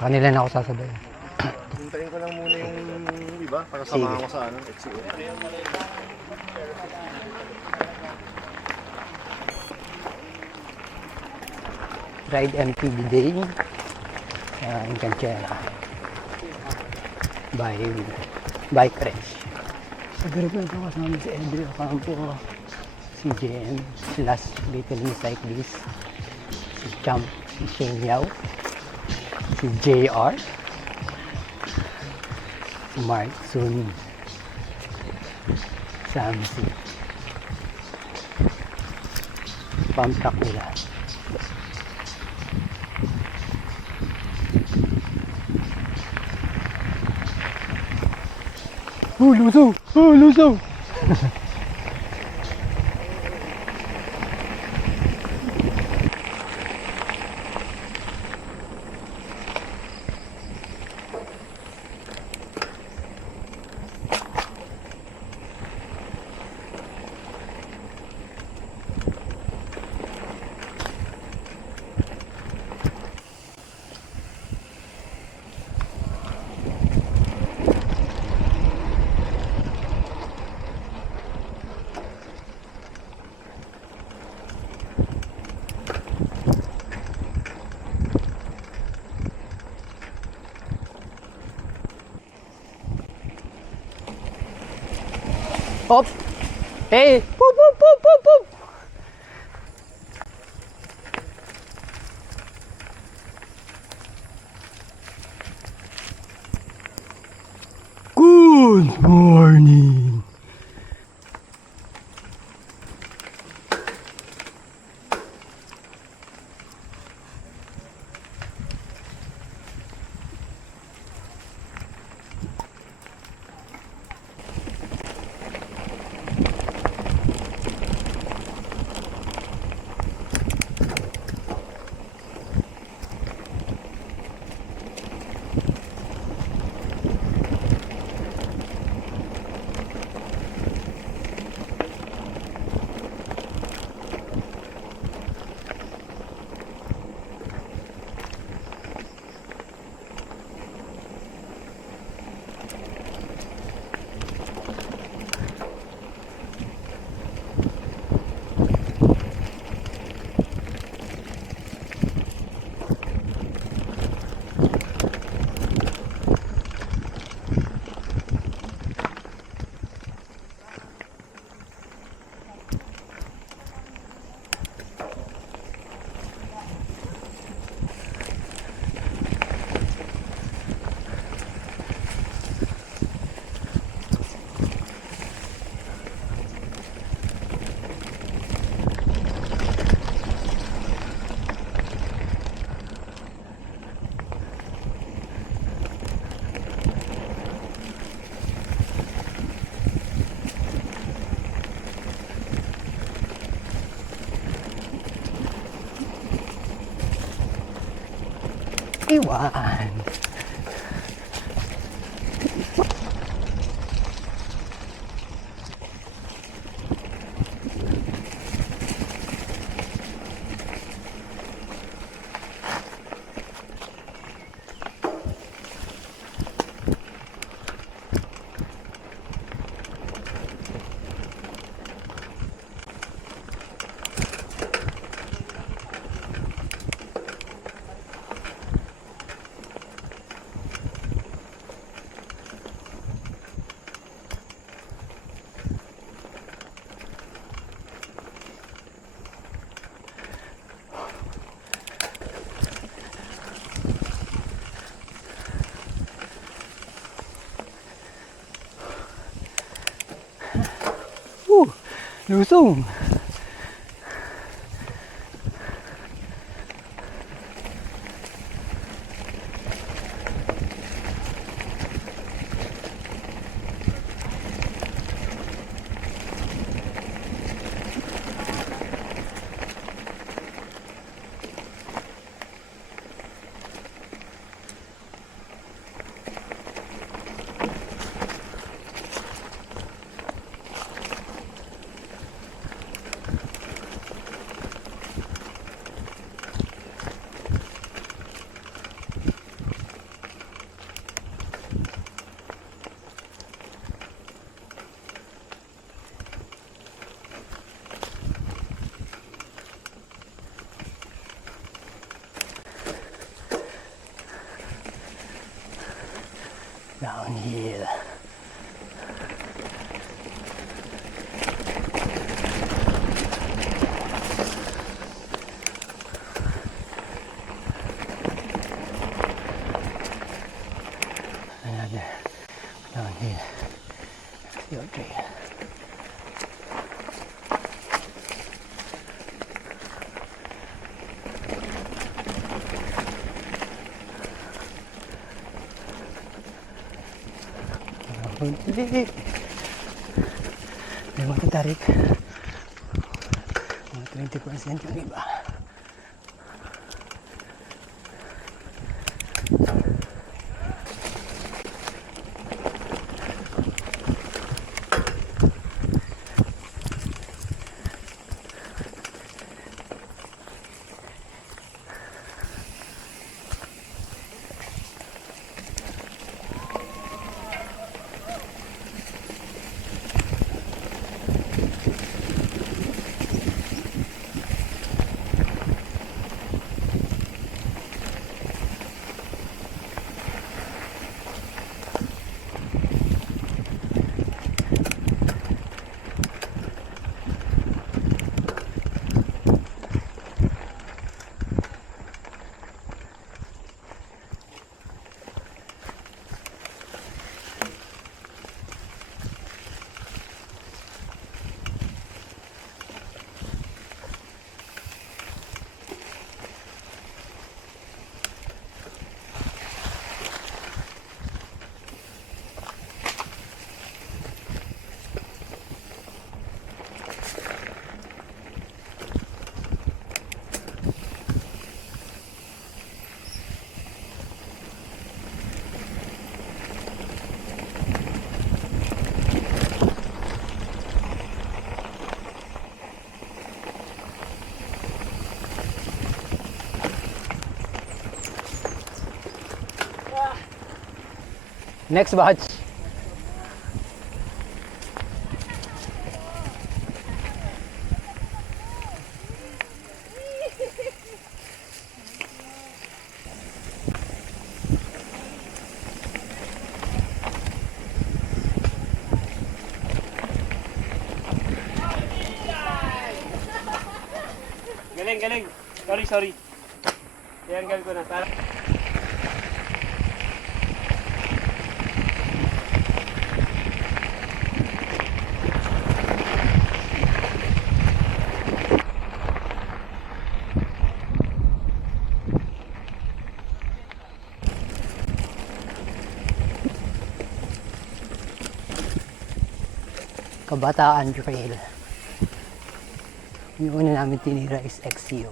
Kanila na ako sasabihin. Hintayin ko lang muna yung iba para samahan ko sa ano, XCO. Ride MTB Day Enkantierra by Bike Race. Sa group na ito kasama si Edri Ocampo, si JM slash Little Miss Cyclist, si Champ, si Shane Yao, si JR, si Mark Sun, Samsi, pump track nila. Lusaw! Lusaw! Hop! Hey! Poop, poop, poop, poop, poop! Good morning! Iwan! Lusong! Downhill. Another downhill. Your trail. Hindi. May matatarik. Mga 20% yung iba. Next batch. Galing. Sorry. Tiyanggal ko na. Kabataan Trail. Yung una namin tinira is XCO.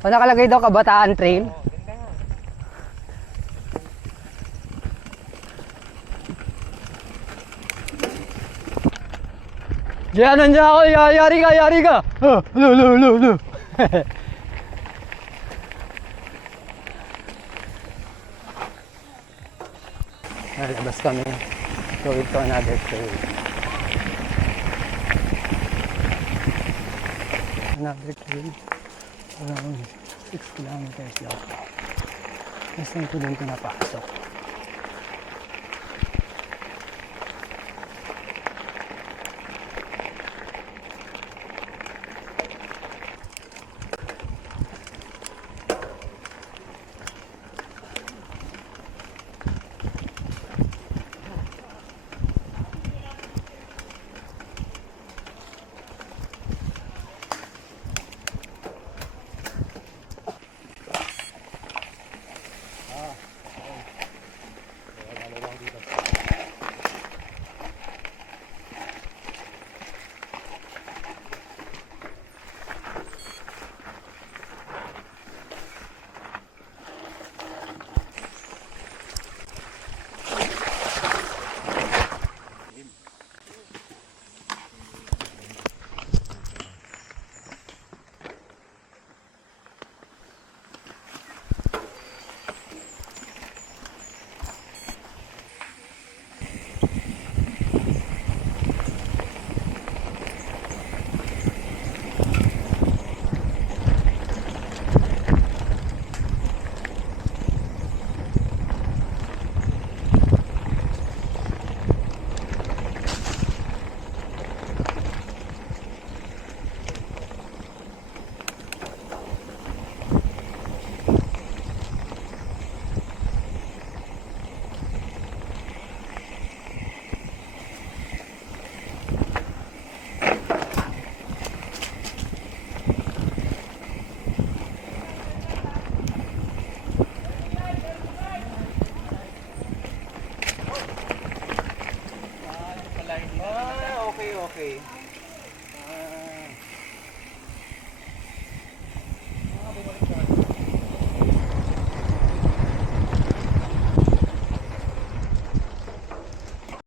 So nakalagay daw Kabataan Trail. Diyan, nandiyan ako. Yari ka. Lo. Labas kami. Going to another trail. Another trail. Around 6 kilometers lang. Nasaan ko din pinapasok. Okay, okay.